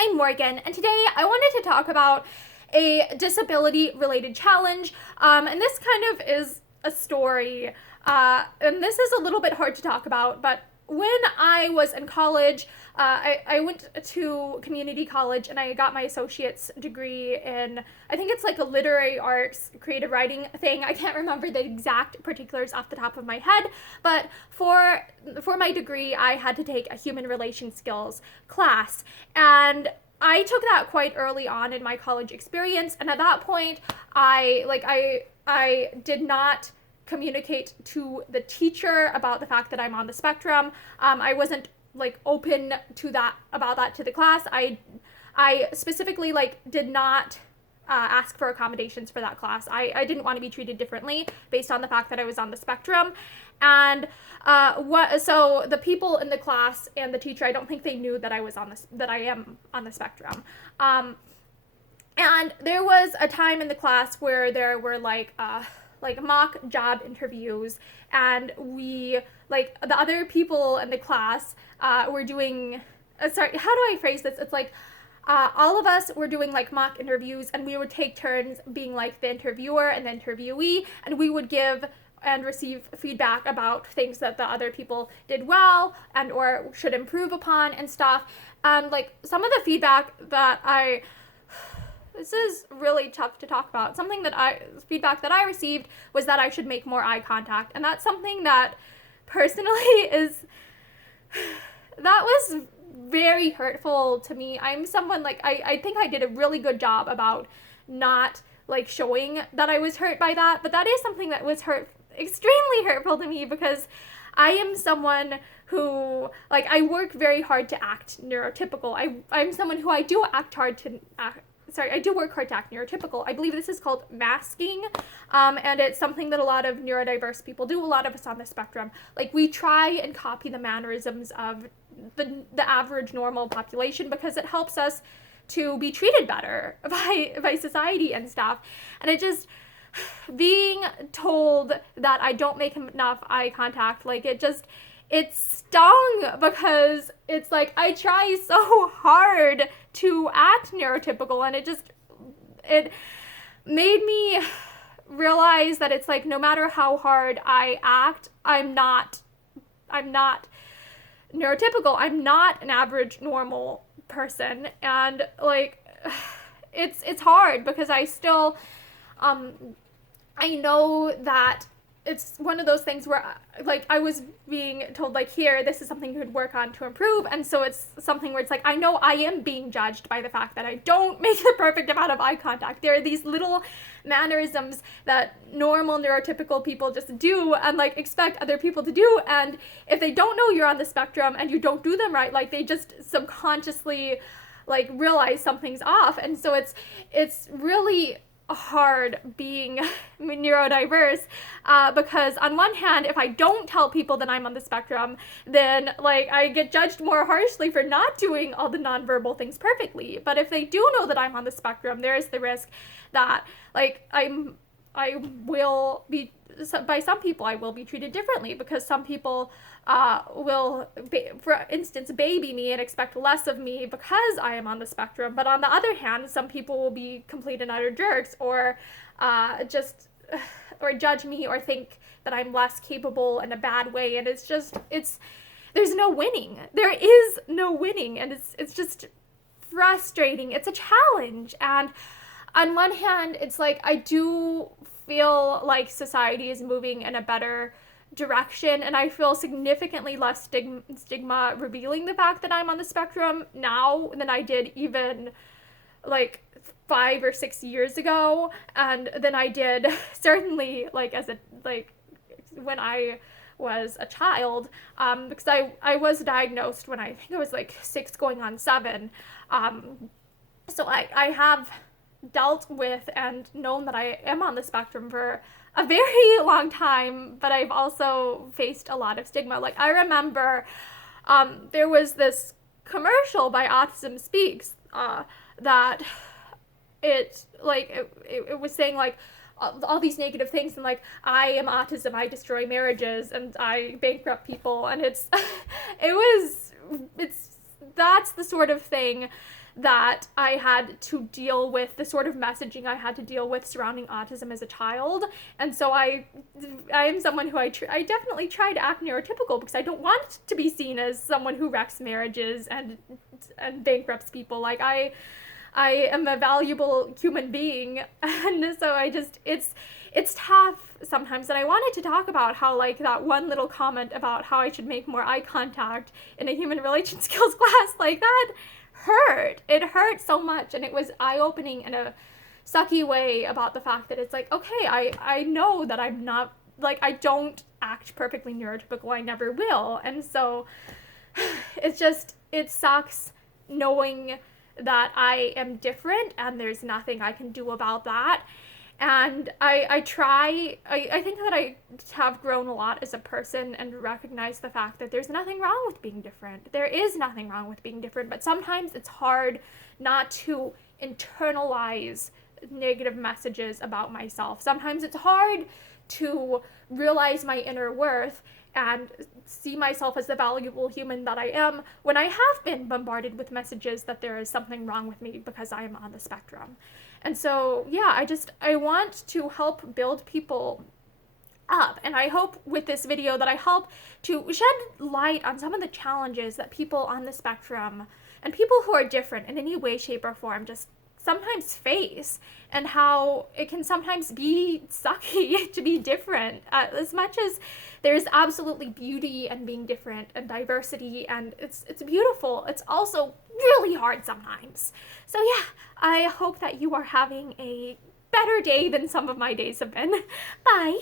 I'm Morgan, and today I wanted to talk about a disability-related challenge, and this kind of is a story, and this is a little bit hard to talk about, but when I was in college, I went to community college and I got my associate's degree in, I think it's like a literary arts, creative writing thing. I can't remember the exact particulars off the top of my head, but for my degree, I had to take a human relation skills class, and I took that quite early on in my college experience, and at that point, I did not communicate to the teacher about the fact that I'm on the spectrum. I wasn't open to that about that to the class. I specifically did not ask for accommodations for that class. I didn't want to be treated differently based on the fact that I was on the spectrum. And so the people in the class and the teacher, I don't think they knew that I am on the spectrum. And there was a time in the class where there were mock job interviews, and the other people in the class were doing, sorry, how do I phrase this? It's all of us were doing mock interviews, and we would take turns being the interviewer and the interviewee, and we would give and receive feedback about things that the other people did well and or should improve upon and stuff. And some of the feedback that this is really tough to talk about. Feedback that I received was that I should make more eye contact. And that's something that personally that was very hurtful to me. I'm someone I think I did a really good job about not showing that I was hurt by that. But that is something that was extremely hurtful to me, because I am someone who, I work very hard to act neurotypical. I'm someone who I do work hard to act neurotypical. I believe this is called masking, and it's something that a lot of neurodiverse people do, a lot of us on the spectrum. We try and copy the mannerisms of the average normal population because it helps us to be treated better by society and stuff. And it just, being told that I don't make enough eye contact, it stung, because it's I try so hard to act neurotypical, and it made me realize that it's no matter how hard I act, I'm not neurotypical. I'm not an average normal person, and it's hard because I still I know that it's one of those things where I was being told here, this is something you could work on to improve, and so it's something where it's I know I am being judged by the fact that I don't make the perfect amount of eye contact. There are these little mannerisms that normal neurotypical people just do and expect other people to do, and if they don't know you're on the spectrum and you don't do them right, they just subconsciously realize something's off. And so it's really hard being neurodiverse, because on one hand, if I don't tell people that I'm on the spectrum, then I get judged more harshly for not doing all the nonverbal things perfectly. But if they do know that I'm on the spectrum, there is the risk that I will be, by some people I will be treated differently, because some people will, for instance, baby me and expect less of me because I am on the spectrum. But on the other hand, some people will be complete and utter jerks, or judge me or think that I'm less capable in a bad way. And there's no winning. There is no winning, and it's just frustrating. It's a challenge. And on one hand, it's I do feel society is moving in a better direction, and I feel significantly less stigma revealing the fact that I'm on the spectrum now than I did even 5 or 6 years ago, and than I did certainly when I was a child, because I was diagnosed when I think I was 6 going on 7, so I have dealt with and known that I am on the spectrum for a very long time, but I've also faced a lot of stigma. I remember there was this commercial by Autism Speaks that it was saying all these negative things, and I am autism, I destroy marriages, and I bankrupt people, and that's the sort of thing that I had to deal with, the sort of messaging I had to deal with surrounding autism as a child. And so I am someone who I definitely try to act neurotypical because I don't want to be seen as someone who wrecks marriages and bankrupts people. Like I am a valuable human being, and so it's tough sometimes. And I wanted to talk about how, like, that one little comment about how I should make more eye contact in a human relation skills class, like, that hurt. It hurt so much, and it was eye-opening in a sucky way about the fact that it's like, okay, I know that I'm not, like, I don't act perfectly neurotypical, I never will. And so it sucks knowing that I am different and there's nothing I can do about that. And I think that I have grown a lot as a person and recognize the fact that there's nothing wrong with being different. There is nothing wrong with being different, but sometimes it's hard not to internalize negative messages about myself. Sometimes it's hard to realize my inner worth and see myself as the valuable human that I am when I have been bombarded with messages that there is something wrong with me because I am on the spectrum. And so, yeah, I want to help build people up. And I hope with this video that I help to shed light on some of the challenges that people on the spectrum and people who are different in any way, shape, or form just sometimes face, and how it can sometimes be sucky to be different. As much as there's absolutely beauty in being different and diversity, and it's beautiful, it's also really hard sometimes. So yeah, I hope that you are having a better day than some of my days have been. Bye.